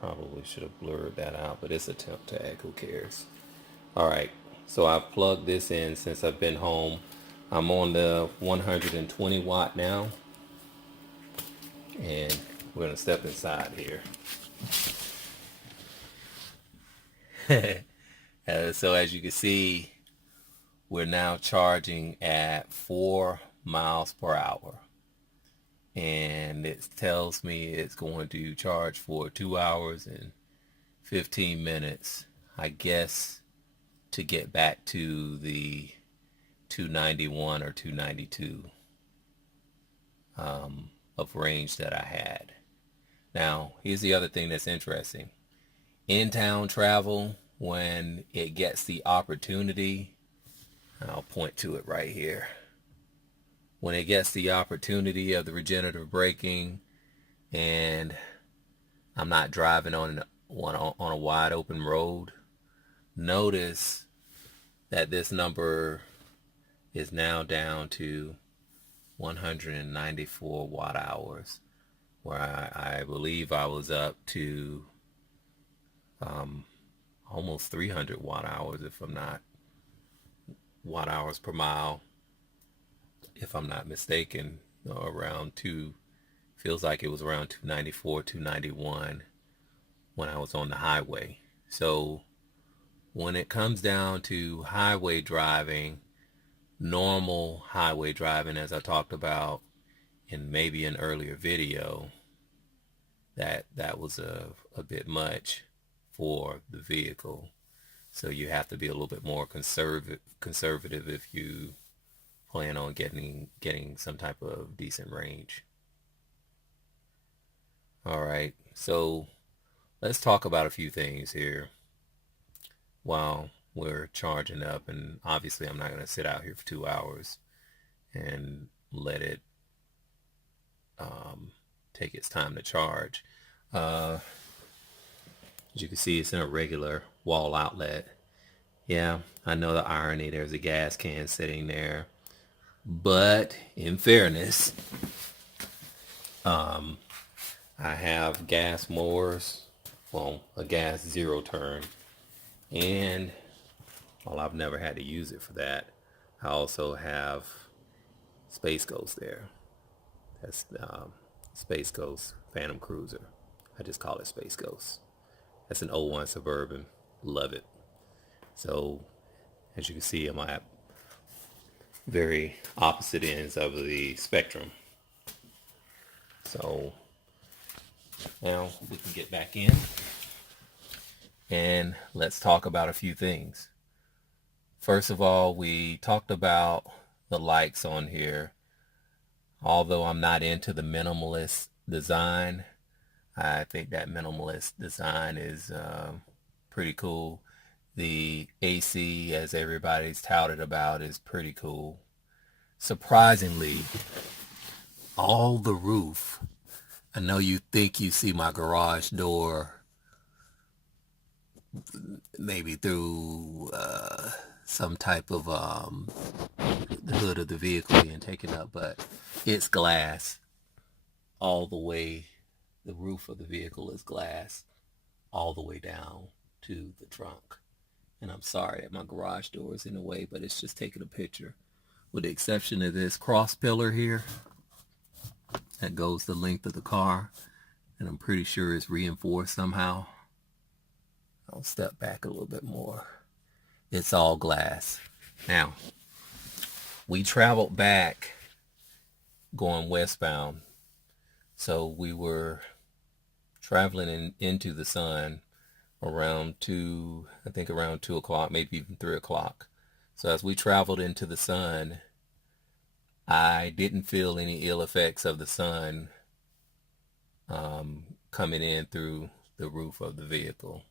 Probably should have blurred that out, but it's a temp tag. Who cares? All right. So I've plugged this in since I've been home. I'm on the 120 watt now, and we're gonna step inside here. So as you can see, we're now charging at 4 miles per hour. And it tells me it's going to charge for 2 hours and 15 minutes, I guess, to get back to the 291 or 292 of range that I had. Now, here's the other thing that's interesting. In-town travel, when it gets the opportunity, I'll point to it right here. When it gets the opportunity of the regenerative braking and I'm not driving on a wide open road, notice that this number is now down to 194 watt hours, where I believe I was up to almost 300 watt hours, if I'm not, watt hours per mile, if I'm not mistaken, around feels like it was around 294, 291 when I was on the highway. So when it comes down to highway driving, normal highway driving, as I talked about in maybe an earlier video, that was a bit much for the vehicle. So you have to be a little bit more conservative if you plan on getting some type of decent range. All right, so let's talk about a few things here while we're charging up. And obviously I'm not going to sit out here for 2 hours and let it take its time to charge. As you can see, it's in a regular wall outlet. Yeah, I know the irony. There's a gas can sitting there. But in fairness, I have gas mowers, well, a gas zero turn, and well, I've never had to use it for that. I also have Space Ghost there. That's Space Ghost Phantom Cruiser. I just call it Space Ghost. That's an '01 Suburban. Love it. So, as you can see, I'm at very opposite ends of the spectrum. So, now we can get back in and let's talk about a few things. First of all, we talked about the lights on here. Although I'm not into the minimalist design, I think that minimalist design is pretty cool. The AC, as everybody's touted about, is pretty cool. Surprisingly, all the roof, I know you think you see my garage door maybe through some type of the hood of the vehicle being taken up, but it's glass all the way. The roof of the vehicle is glass all the way down to the trunk. And I'm sorry that my garage door is in the way, but it's just taking a picture. With the exception of this cross pillar here that goes the length of the car, and I'm pretty sure it's reinforced somehow. I'll step back a little bit more. It's all glass. Now, we traveled back going westbound. So we were traveling into the sun around around 2 o'clock, maybe even 3 o'clock. So as we traveled into the sun, I didn't feel any ill effects of the sun coming in through the roof of the vehicle.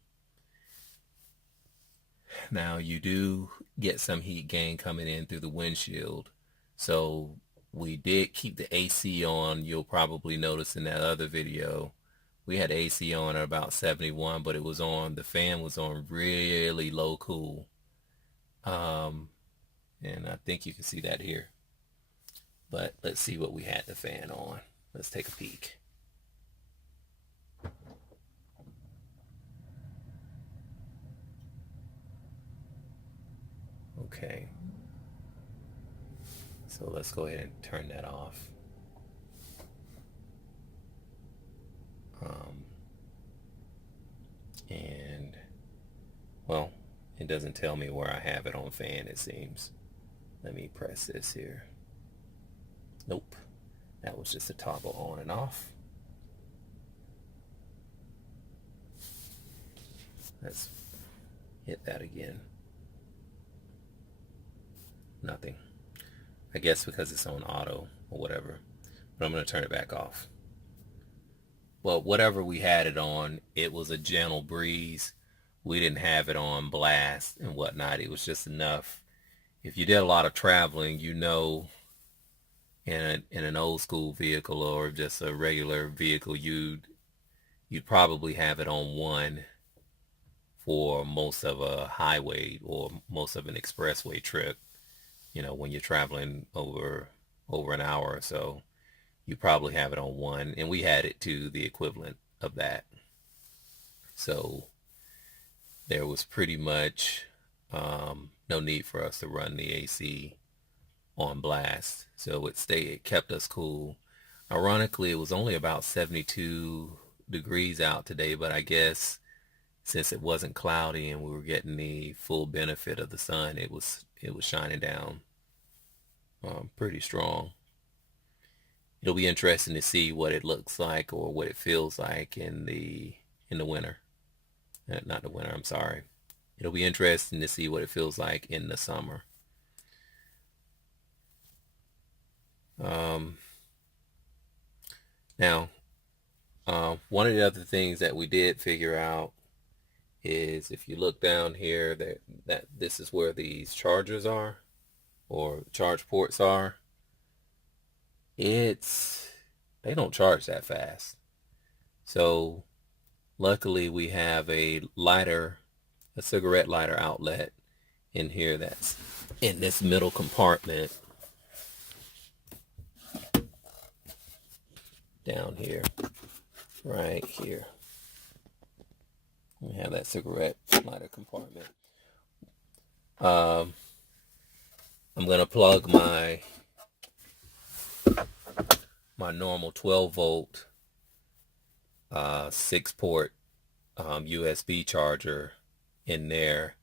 Now you do get some heat gain coming in through the windshield. So we did keep the AC on. You'll probably notice in that other video, we had AC on at about 71, but it was on, the fan was on really low cool. And I think you can see that here. But let's see what we had the fan on. Let's take a peek. Okay, so let's go ahead and turn that off. Um, and well, it doesn't tell me where I have it on fan, it seems. Let me press this here. Nope, that was just a toggle on and off. Let's hit that again. Nothing. I guess because it's on auto or whatever. But I'm going to turn it back off. Well, whatever we had it on, it was a gentle breeze. We didn't have it on blast and whatnot. It was just enough. If you did a lot of traveling, you know, in an old school vehicle or just a regular vehicle, you'd probably have it on 1 for most of a highway or most of an expressway trip. You know, when you're traveling over an hour or so, you probably have it on 1, and we had it to the equivalent of that. So there was pretty much no need for us to run the AC on blast. So it kept us cool. Ironically, it was only about 72 degrees out today, but I guess since it wasn't cloudy and we were getting the full benefit of the sun, it was shining down pretty strong. It'll be interesting to see what it looks like or what it feels like in the winter. Not the winter, I'm sorry. It'll be interesting to see what it feels like in the summer. Now, one of the other things that we did figure out is if you look down here, that this is where these chargers are, or charge ports are. They don't charge that fast. So luckily we have a cigarette lighter outlet in here that's in this middle compartment down here, right here. We have that cigarette lighter compartment. I'm going to plug my normal 12 volt 6-port USB charger in there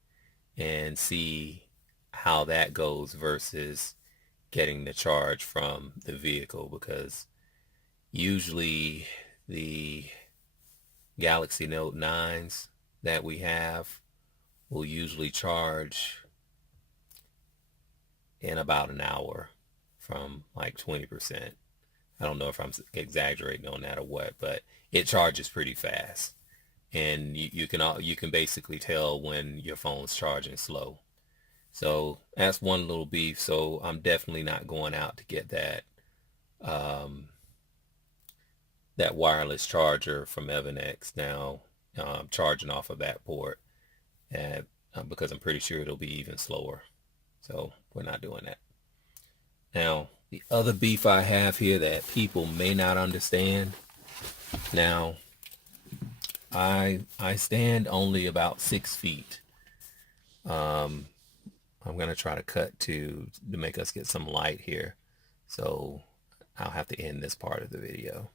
and see how that goes versus getting the charge from the vehicle, because usually the Galaxy Note 9s that we have will usually charge in about an hour from like 20%. I don't know if I'm exaggerating on that or what, but it charges pretty fast. And you can basically tell when your phone's charging slow. So that's one little beef. So I'm definitely not going out to get that that wireless charger from Evanex now, charging off of that port, and because I'm pretty sure it'll be even slower. So we're not doing that. Now, the other beef I have here that people may not understand. Now, I stand only about 6 feet. I'm gonna try to cut to make us get some light here. So I'll have to end this part of the video.